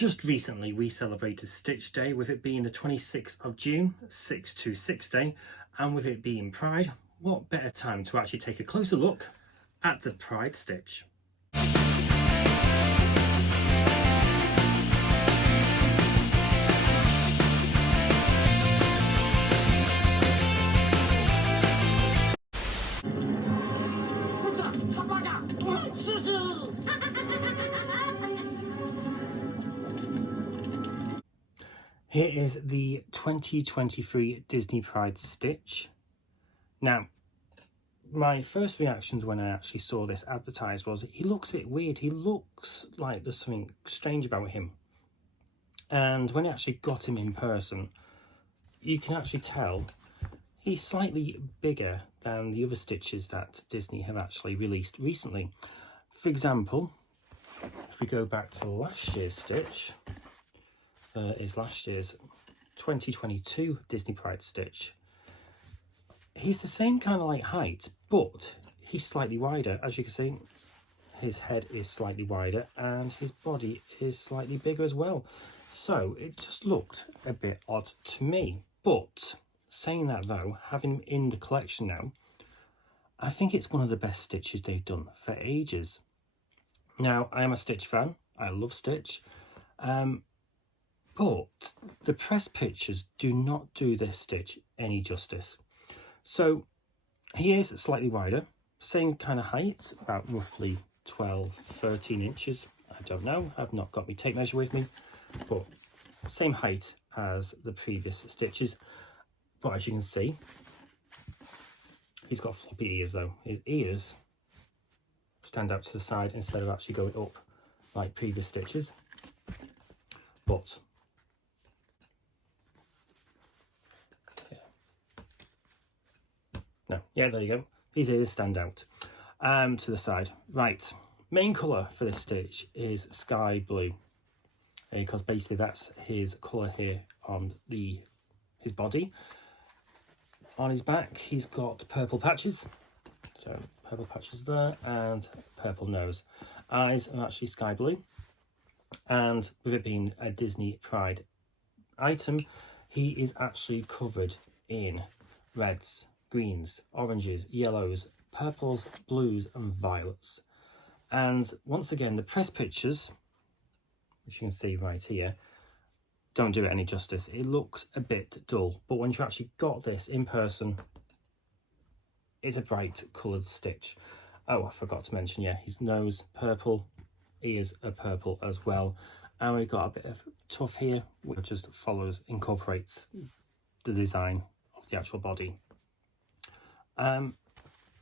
Just recently we celebrated Stitch Day, with it being the 26th of June, 626 Day, and with it being Pride, what better time to actually take a closer look at the Pride stitch. Here is the 2023 Disney Pride stitch. Now, my first reactions when I actually saw this advertised was, he looks a bit weird. He looks like there's something strange about him. And when I actually got him in person, you can actually tell he's slightly bigger than the other stitches that Disney have actually released recently. For example, if we go back to last year's stitch, is last year's 2022 Disney Pride stitch. He's the same kind of like height, but he's slightly wider. As you can see, his head is slightly wider and his body is slightly bigger as well. So it just looked a bit odd to me. But saying that though, having him in the collection now, I think it's one of the best stitches they've done for ages. Now, I am a Stitch fan. I love Stitch. But the press pictures do not do this stitch any justice. So he is slightly wider, same kind of height, about roughly 12, 13 inches. I don't know, I've not got my tape measure with me, but same height as the previous stitches. But as you can see, he's got floppy ears though. His ears stand out to the side instead of actually going up like previous stitches. But no, yeah, there you go. His ears stand out to the side. Right, main colour for this stitch is sky blue, because basically that's his colour here on his body. On his back, he's got purple patches. So purple patches there and purple nose. Eyes are actually sky blue. And with it being a Disney Pride item, he is actually covered in reds, greens, oranges, yellows, purples, blues and violets. And once again, the press pictures, which you can see right here, don't do it any justice. It looks a bit dull, but when you actually got this in person, it's a bright coloured stitch. Oh, I forgot to mention, yeah, his nose purple, ears are purple as well, and we've got a bit of tuft here which just incorporates the design of the actual body. And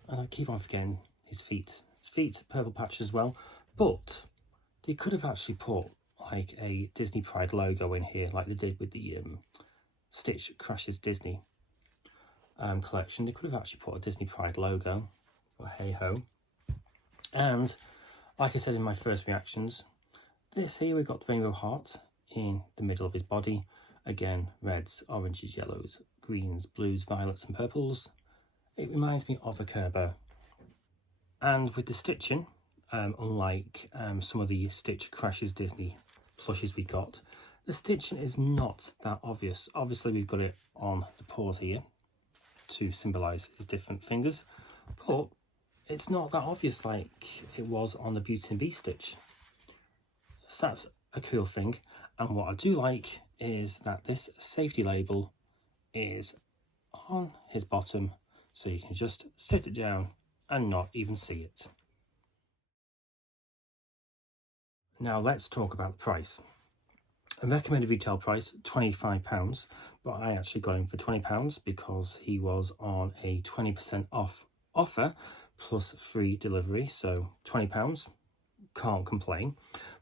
I keep on forgetting his feet. His feet purple patch as well, but they could have actually put like a Disney Pride logo in here like they did with the Stitch Crashes Disney collection. They could have actually put a Disney Pride logo, but hey ho. And like I said in my first reactions, this here, we've got the rainbow heart in the middle of his body. Again, reds, oranges, yellows, greens, blues, violets and purples. It reminds me of a Care Bear. And with the stitching, unlike some of the Stitch Crashes Disney plushes we got, the stitching is not that obvious. Obviously we've got it on the paws here to symbolise his different fingers, but it's not that obvious like it was on the Beauty and Beast stitch. So that's a cool thing. And what I do like is that this safety label is on his bottom, so you can just sit it down and not even see it. Now let's talk about the price. A recommended retail price, £25, but I actually got him for £20 because he was on a 20% off offer plus free delivery, so £20, can't complain.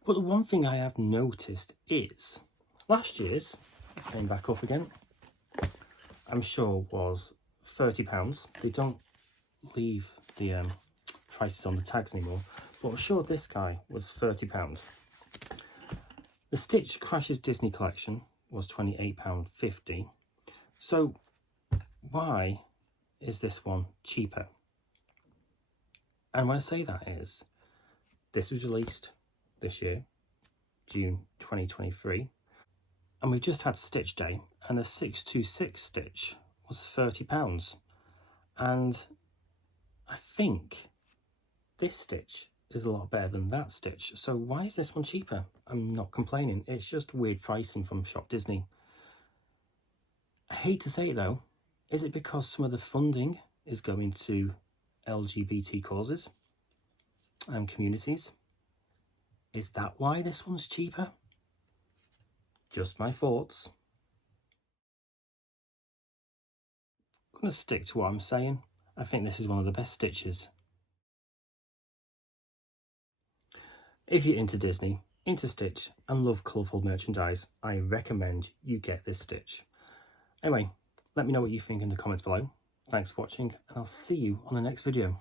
But the one thing I have noticed is last year's, let's go back up again, I'm sure was £30. They don't leave the prices on the tags anymore, but I'm sure this guy was £30. The Stitch Crashes Disney collection was £28.50. So why is this one cheaper? And when I say that is, this was released this year. June 2023. And we've just had Stitch Day, and a 626 stitch was £30. And I think this stitch is a lot better than that stitch. So why is this one cheaper? I'm not complaining. It's just weird pricing from Shop Disney. I hate to say it though. Is it because some of the funding is going to LGBT causes and communities? Is that why this one's cheaper? Just my thoughts. I'm going to stick to what I'm saying. I think this is one of the best stitches. If you're into Disney, into Stitch, and love colourful merchandise, I recommend you get this stitch. Anyway, let me know what you think in the comments below. Thanks for watching, and I'll see you on the next video.